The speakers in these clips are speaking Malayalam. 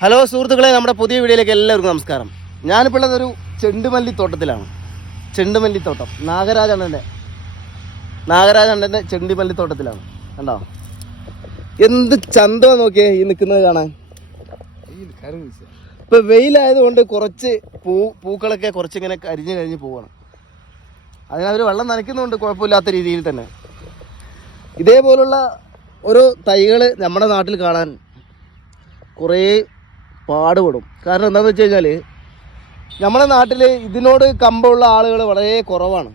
ഹലോ സുഹൃത്തുക്കളെ, നമ്മുടെ പുതിയ വീഡിയോയിലേക്ക് എല്ലാവർക്കും നമസ്കാരം. ഞാനിപ്പോൾ ഉള്ളതൊരു ചെണ്ടുമല്ലിത്തോട്ടത്തിലാണ്. ചെണ്ടുമല്ലിത്തോട്ടം നാഗരാജണ്ണൻ്റെ ചെണ്ടുമല്ലിത്തോട്ടത്തിലാണ്. കണ്ടോ എന്ത് ചന്തമാണ് നോക്കിയേ ഈ നിൽക്കുന്നത് കാണാൻ. ഇപ്പം വെയിലായതുകൊണ്ട് കുറച്ച് പൂക്കളൊക്കെ കുറച്ചിങ്ങനെ കരിഞ്ഞ് പോവാണ്. അതിനവർ വെള്ളം നനയ്ക്കുന്നുണ്ട്, കുഴപ്പമില്ലാത്ത രീതിയിൽ തന്നെ. ഇതേപോലുള്ള ഓരോ തൈകൾ നമ്മുടെ നാട്ടിൽ കാണാൻ കുറേ പാടുപെടും. കാരണം എന്താണെന്ന് വെച്ച് കഴിഞ്ഞാൽ നമ്മുടെ നാട്ടിൽ ഇതിനോട് കമ്പമുള്ള ആളുകൾ വളരെ കുറവാണ്.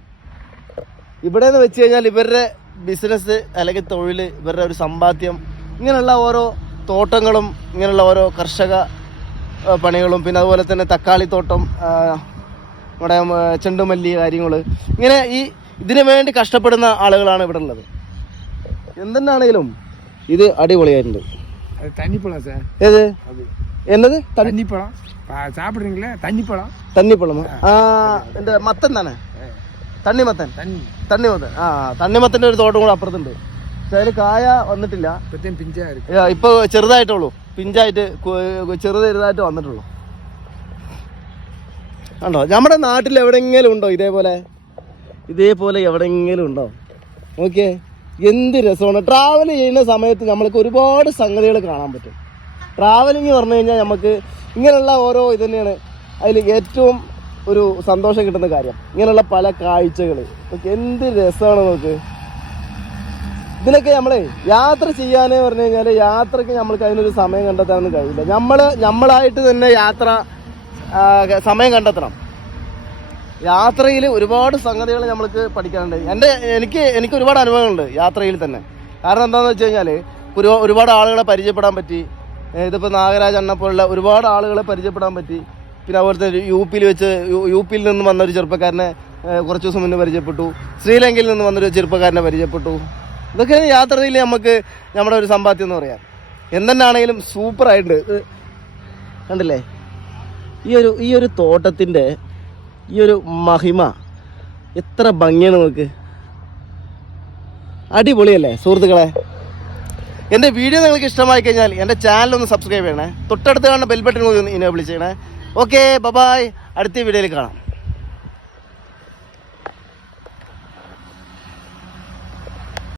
ഇവിടെ എന്ന് വെച്ച് കഴിഞ്ഞാൽ ഇവരുടെ ബിസിനസ് അല്ലെങ്കിൽ തൊഴിൽ, ഇവരുടെ ഒരു സമ്പാദ്യം ഇങ്ങനെയുള്ള ഓരോ തോട്ടങ്ങളും ഇങ്ങനെയുള്ള ഓരോ കർഷക പണികളും, പിന്നെ അതുപോലെ തന്നെ തക്കാളിത്തോട്ടം, നമ്മുടെ ചെണ്ടുമല്ലി കാര്യങ്ങൾ, ഇങ്ങനെ ഇതിനു വേണ്ടി കഷ്ടപ്പെടുന്ന ആളുകളാണ് ഇവിടെ ഉള്ളത്. എന്തെന്നാണെങ്കിലും ഇത് അടിപൊളിയായിട്ടുണ്ട്. ഏത് എന്നത് തണ്ണിപ്പഴം? എന്താ മത്തൻ തന്നെ? തണ്ണിമത്തൻ. തണ്ണിമത്തൻ്റെ ഒരു തോട്ടം കൂടെ അപ്പുറത്തുണ്ട്. പക്ഷെ അതിൽ കായ വന്നിട്ടില്ല, ഇപ്പൊ ചെറുതായിട്ടുള്ളൂ. പിഞ്ചായിട്ട് ചെറുതായിട്ട് വന്നിട്ടുള്ളൂ. കണ്ടോ, നമ്മുടെ നാട്ടിൽ എവിടെയെങ്കിലും ഉണ്ടോ ഇതേപോലെ എവിടെയെങ്കിലും ഉണ്ടോ? ഓക്കെ, എന്ത് രസമാണ്. ട്രാവൽ ചെയ്യുന്ന സമയത്ത് നമ്മൾക്ക് ഒരുപാട് സംഗതികൾ കാണാൻ പറ്റും. ട്രാവലിംഗ് പറഞ്ഞു കഴിഞ്ഞാൽ നമുക്ക് ഇങ്ങനെയുള്ള ഓരോ ഇത് തന്നെയാണ് അതിൽ ഏറ്റവും ഒരു സന്തോഷം കിട്ടുന്ന കാര്യം. ഇങ്ങനെയുള്ള പല കാഴ്ചകൾ ഓക്കെ, എന്ത് രസമാണ് നോക്ക്. ഇതിലൊക്കെ നമ്മൾ യാത്ര ചെയ്യാനേ പറഞ്ഞു കഴിഞ്ഞാൽ യാത്രയ്ക്ക് നമ്മൾക്ക് അതിനൊരു സമയം കണ്ടെത്താനൊന്നും കഴിയില്ല. നമ്മളായിട്ട് തന്നെ സമയം കണ്ടെത്തണം. യാത്രയിൽ ഒരുപാട് സംഗതികൾ നമ്മൾക്ക് പഠിക്കാനുണ്ട്. എനിക്ക് ഒരുപാട് അനുഭവങ്ങളുണ്ട് യാത്രയിൽ തന്നെ. കാരണം എന്താണെന്ന് വെച്ച് കഴിഞ്ഞാൽ ഒരുപാട് ആളുകളെ പരിചയപ്പെടാൻ പറ്റി. ഇതിപ്പോൾ നാഗരാജ് അണ്ണ പോലുള്ള ഒരുപാട് ആളുകളെ പരിചയപ്പെടാൻ പറ്റി. പിന്നെ അതുപോലെ തന്നെ യു പിയിൽ നിന്ന് വന്നൊരു ചെറുപ്പക്കാരനെ കുറച്ച് ദിവസം മുന്നേ പരിചയപ്പെട്ടു. ശ്രീലങ്കയിൽ നിന്ന് വന്നൊരു ചെറുപ്പക്കാരനെ പരിചയപ്പെട്ടു. ഇതൊക്കെ യാത്രയിൽ നമുക്ക് നമ്മുടെ ഒരു സമ്പാദ്യം എന്ന് പറയാം. എന്തെന്നാണെങ്കിലും സൂപ്പറായിട്ടുണ്ട്. കണ്ടില്ലേ ഈ ഒരു തോട്ടത്തിൻ്റെ ഈ ഒരു മഹിമ എത്ര ഭംഗിയാണ് നോക്ക്. അടിപൊളിയല്ലേ സുഹൃത്തുക്കളെ? എൻ്റെ വീഡിയോ നിങ്ങൾക്ക് ഇഷ്ടമായി കഴിഞ്ഞാൽ എൻ്റെ ചാനലൊന്ന് സബ്സ്ക്രൈബ് ചെയ്യണേ. തൊട്ടടുത്ത് കാണുന്ന ബെൽ ബട്ടൺ കൂടി ഒന്ന് ഇനേബിൾ ചെയ്യണേ. Okay, bye. അടുത്ത വീഡിയോയിൽ കാണാം.